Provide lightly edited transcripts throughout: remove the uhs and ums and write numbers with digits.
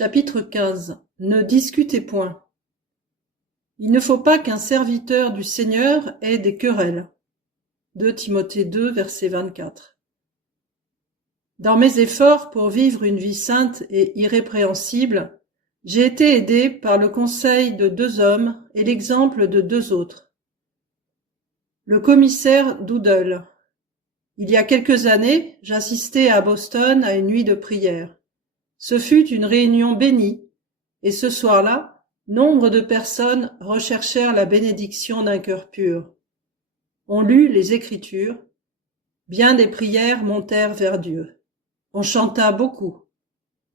Chapitre 15. Ne discutez point. Il ne faut pas qu'un serviteur du Seigneur ait des querelles. 2 Timothée 2, verset 24. Dans mes efforts pour vivre une vie sainte et irrépréhensible, j'ai été aidé par le conseil de 2 hommes et l'exemple de 2 autres. Le commissaire Doodle. Il y a quelques années, j'assistais à Boston à une nuit de prière. Ce fut une réunion bénie, et ce soir-là, nombre de personnes recherchèrent la bénédiction d'un cœur pur. On lut les Écritures, bien des prières montèrent vers Dieu. On chanta beaucoup.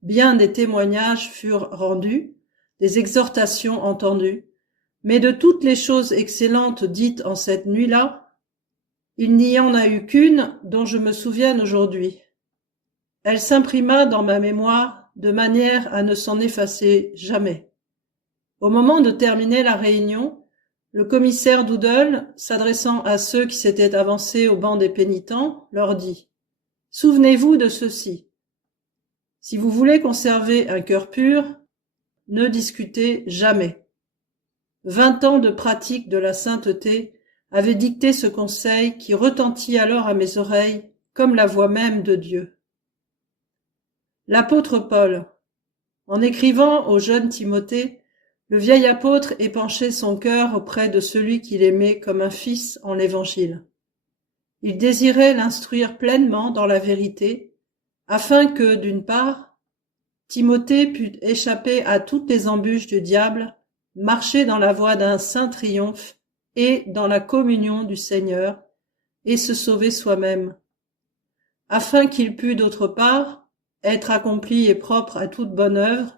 Bien des témoignages furent rendus, des exhortations entendues, mais de toutes les choses excellentes dites en cette nuit-là, il n'y en a eu qu'une dont je me souvienne aujourd'hui. Elle s'imprima dans ma mémoire de manière à ne s'en effacer jamais. Au moment de terminer la réunion, le commissaire Doodle, s'adressant à ceux qui s'étaient avancés au banc des pénitents, leur dit « Souvenez-vous de ceci. Si vous voulez conserver un cœur pur, ne discutez jamais. » 20 ans de pratique de la sainteté avaient dicté ce conseil qui retentit alors à mes oreilles comme la voix même de Dieu. L'apôtre Paul. En écrivant au jeune Timothée, le vieil apôtre épanchait son cœur auprès de celui qu'il aimait comme un fils en l'Évangile. Il désirait l'instruire pleinement dans la vérité, afin que, d'une part, Timothée pût échapper à toutes les embûches du diable, marcher dans la voie d'un saint triomphe et dans la communion du Seigneur, et se sauver soi-même, afin qu'il pût, d'autre part, être accompli et propre à toute bonne œuvre,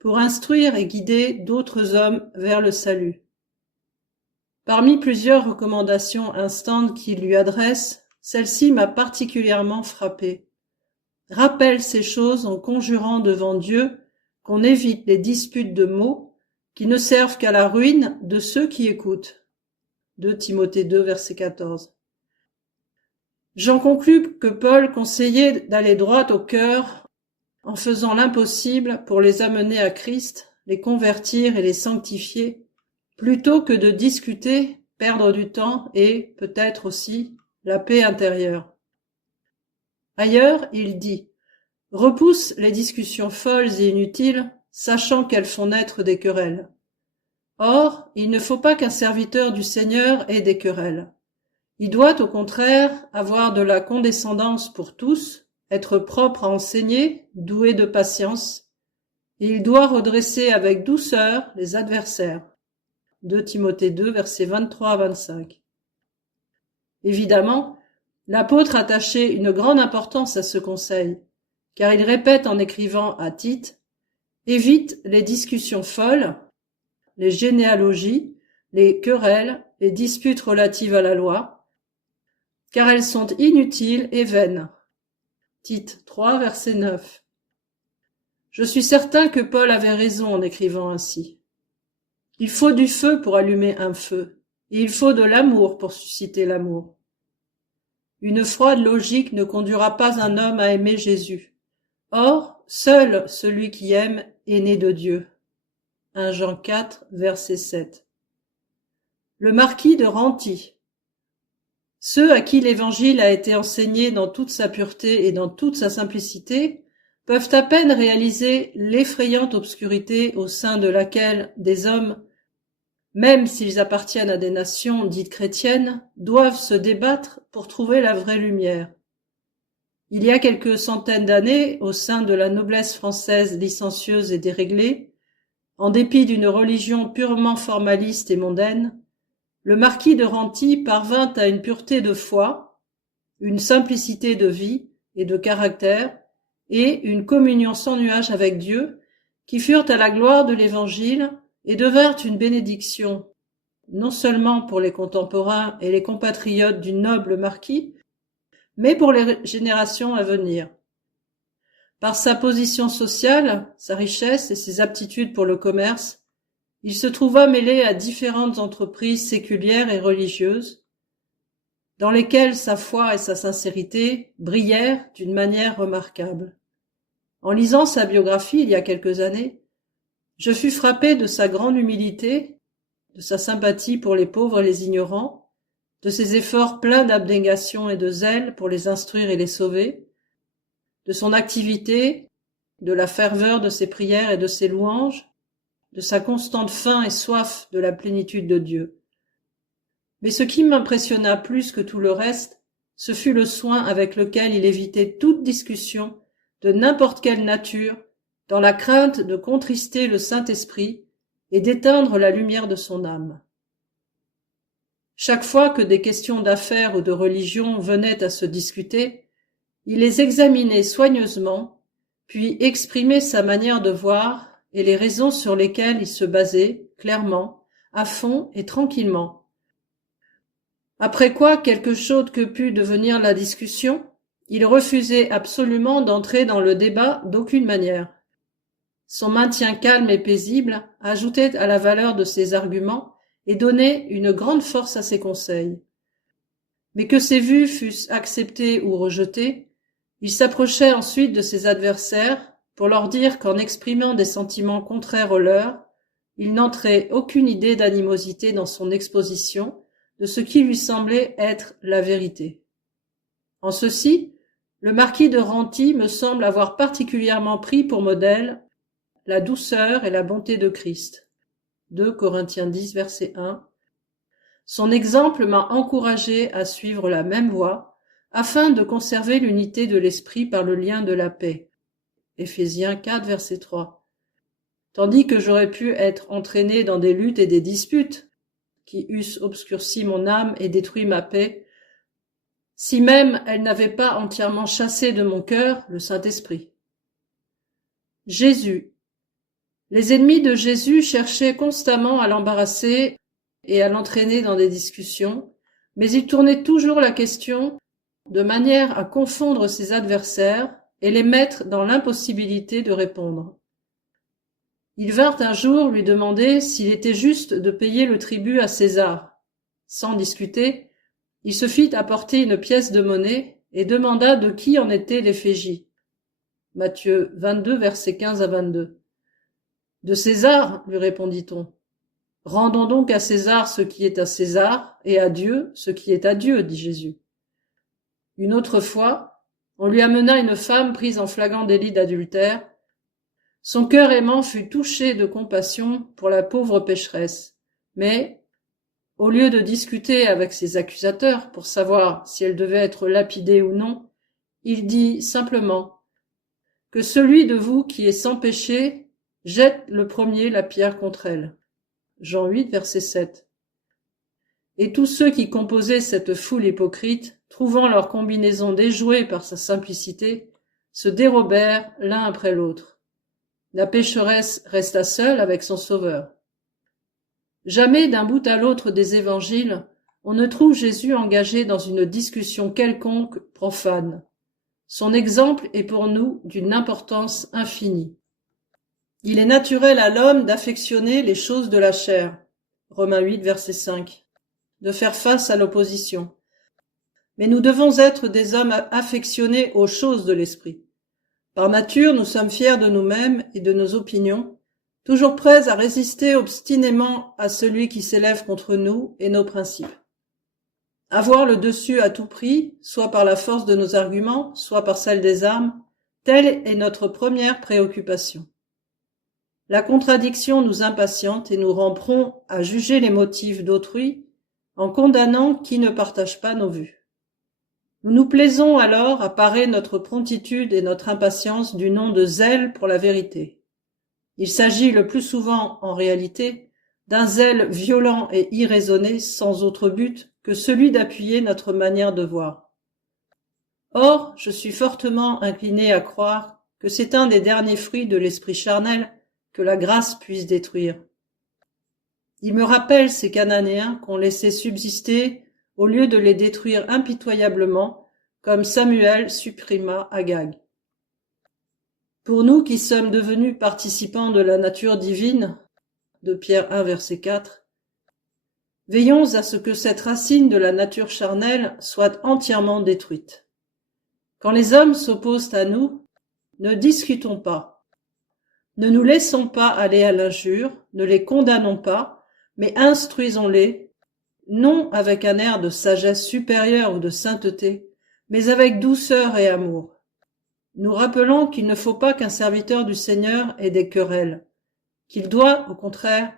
pour instruire et guider d'autres hommes vers le salut. Parmi plusieurs recommandations instantes qu'il lui adresse, celle-ci m'a particulièrement frappé. Rappelle ces choses en conjurant devant Dieu qu'on évite les disputes de mots qui ne servent qu'à la ruine de ceux qui écoutent. 2 Timothée 2, verset 14. J'en conclus que Paul conseillait d'aller droit au cœur en faisant l'impossible pour les amener à Christ, les convertir et les sanctifier, plutôt que de discuter, perdre du temps et, peut-être aussi, la paix intérieure. Ailleurs, il dit « Repousse les discussions folles et inutiles, sachant qu'elles font naître des querelles. » Or, il ne faut pas qu'un serviteur du Seigneur ait des querelles. Il doit, au contraire, avoir de la condescendance pour tous, être propre à enseigner, doué de patience, et il doit redresser avec douceur les adversaires. 2 Timothée 2, versets 23 à 25. Évidemment, l'apôtre attachait une grande importance à ce conseil, car il répète en écrivant à Tite « Évite les discussions folles, les généalogies, les querelles, les disputes relatives à la loi, car elles sont inutiles et vaines. » Tite 3, verset 9. Je suis certain que Paul avait raison en écrivant ainsi. Il faut du feu pour allumer un feu, et il faut de l'amour pour susciter l'amour. Une froide logique ne conduira pas un homme à aimer Jésus. Or, seul celui qui aime est né de Dieu. 1 Jean 4, verset 7. Le marquis de Renty. Ceux à qui l'Évangile a été enseigné dans toute sa pureté et dans toute sa simplicité peuvent à peine réaliser l'effrayante obscurité au sein de laquelle des hommes, même s'ils appartiennent à des nations dites chrétiennes, doivent se débattre pour trouver la vraie lumière. Il y a quelques centaines d'années, au sein de la noblesse française licencieuse et déréglée, en dépit d'une religion purement formaliste et mondaine, le marquis de Renty parvint à une pureté de foi, une simplicité de vie et de caractère, et une communion sans nuage avec Dieu, qui furent à la gloire de l'Évangile et devinrent une bénédiction, non seulement pour les contemporains et les compatriotes du noble marquis, mais pour les générations à venir. Par sa position sociale, sa richesse et ses aptitudes pour le commerce, il se trouva mêlé à différentes entreprises séculières et religieuses, dans lesquelles sa foi et sa sincérité brillèrent d'une manière remarquable. En lisant sa biographie il y a quelques années, je fus frappé de sa grande humilité, de sa sympathie pour les pauvres et les ignorants, de ses efforts pleins d'abnégation et de zèle pour les instruire et les sauver, de son activité, de la ferveur de ses prières et de ses louanges, de sa constante faim et soif de la plénitude de Dieu. Mais ce qui m'impressionna plus que tout le reste, ce fut le soin avec lequel il évitait toute discussion de n'importe quelle nature, dans la crainte de contrister le Saint-Esprit et d'éteindre la lumière de son âme. Chaque fois que des questions d'affaires ou de religion venaient à se discuter, il les examinait soigneusement, puis exprimait sa manière de voir et les raisons sur lesquelles il se basait, clairement, à fond et tranquillement. Après quoi, quelque chose que pût devenir la discussion, il refusait absolument d'entrer dans le débat d'aucune manière. Son maintien calme et paisible ajoutait à la valeur de ses arguments et donnait une grande force à ses conseils. Mais que ses vues fussent acceptées ou rejetées, il s'approchait ensuite de ses adversaires pour leur dire qu'en exprimant des sentiments contraires aux leurs, il n'entrait aucune idée d'animosité dans son exposition de ce qui lui semblait être la vérité. En ceci, le marquis de Ranty me semble avoir particulièrement pris pour modèle la douceur et la bonté de Christ. 2 Corinthiens 10, verset 1. Son exemple m'a encouragé à suivre la même voie, afin de conserver l'unité de l'esprit par le lien de la paix. Éphésiens 4, verset 3. Tandis que j'aurais pu être entraîné dans des luttes et des disputes, qui eussent obscurci mon âme et détruit ma paix, si même elles n'avaient pas entièrement chassé de mon cœur le Saint-Esprit. Jésus. Les ennemis de Jésus cherchaient constamment à l'embarrasser et à l'entraîner dans des discussions, mais ils tournaient toujours la question de manière à confondre ses adversaires et les mettre dans l'impossibilité de répondre. Ils vinrent un jour lui demander s'il était juste de payer le tribut à César. Sans discuter, il se fit apporter une pièce de monnaie et demanda de qui en était l'effigie. Matthieu 22, versets 15 à 22. De César, lui répondit-on. Rendons donc à César ce qui est à César, et à Dieu ce qui est à Dieu, dit Jésus. Une autre fois, on lui amena une femme prise en flagrant délit d'adultère. Son cœur aimant fut touché de compassion pour la pauvre pécheresse, mais, au lieu de discuter avec ses accusateurs pour savoir si elle devait être lapidée ou non, il dit simplement que celui de vous qui est sans péché jette le premier la pierre contre elle. Jean 8, verset 7. Et tous ceux qui composaient cette foule hypocrite, trouvant leur combinaison déjouée par sa simplicité, se dérobèrent l'un après l'autre. La pécheresse resta seule avec son Sauveur. Jamais d'un bout à l'autre des évangiles, on ne trouve Jésus engagé dans une discussion quelconque profane. Son exemple est pour nous d'une importance infinie. Il est naturel à l'homme d'affectionner les choses de la chair. Romains 8, verset 5. De faire face à l'opposition. Mais nous devons être des hommes affectionnés aux choses de l'esprit. Par nature, nous sommes fiers de nous-mêmes et de nos opinions, toujours prêts à résister obstinément à celui qui s'élève contre nous et nos principes. Avoir le dessus à tout prix, soit par la force de nos arguments, soit par celle des armes, telle est notre première préoccupation. La contradiction nous impatiente et nous rend prompts à juger les motifs d'autrui en condamnant qui ne partage pas nos vues. Nous nous plaisons alors à parer notre promptitude et notre impatience du nom de zèle pour la vérité. Il s'agit le plus souvent, en réalité, d'un zèle violent et irraisonné sans autre but que celui d'appuyer notre manière de voir. Or, je suis fortement incliné à croire que c'est un des derniers fruits de l'esprit charnel que la grâce puisse détruire. Il me rappelle ces Cananéens qu'on laissait subsister au lieu de les détruire impitoyablement, comme Samuel supprima Agag. Pour nous qui sommes devenus participants de la nature divine, de Pierre 1, verset 4, veillons à ce que cette racine de la nature charnelle soit entièrement détruite. Quand les hommes s'opposent à nous, Ne discutons pas. Ne nous laissons pas aller à l'injure, ne les condamnons pas, mais instruisons-les, non avec un air de sagesse supérieure ou de sainteté, mais avec douceur et amour. Nous rappelons qu'il ne faut pas qu'un serviteur du Seigneur ait des querelles, qu'il doit, au contraire,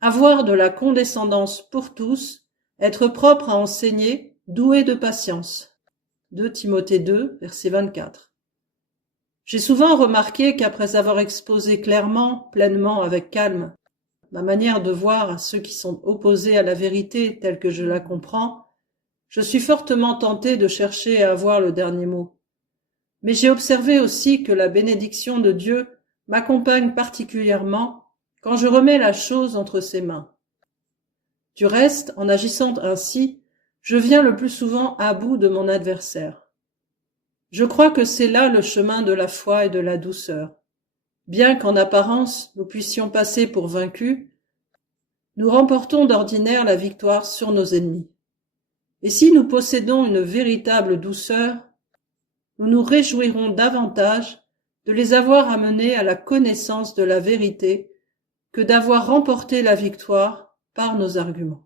avoir de la condescendance pour tous, être propre à enseigner, doué de patience. 2 Timothée 2, verset 24. J'ai souvent remarqué qu'après avoir exposé clairement, pleinement, avec calme, ma manière de voir ceux qui sont opposés à la vérité telle que je la comprends, je suis fortement tenté de chercher à avoir le dernier mot. Mais j'ai observé aussi que la bénédiction de Dieu m'accompagne particulièrement quand je remets la chose entre ses mains. Du reste, en agissant ainsi, je viens le plus souvent à bout de mon adversaire. Je crois que c'est là le chemin de la foi et de la douceur. Bien qu'en apparence nous puissions passer pour vaincus, nous remportons d'ordinaire la victoire sur nos ennemis. Et si nous possédons une véritable douceur, nous nous réjouirons davantage de les avoir amenés à la connaissance de la vérité que d'avoir remporté la victoire par nos arguments.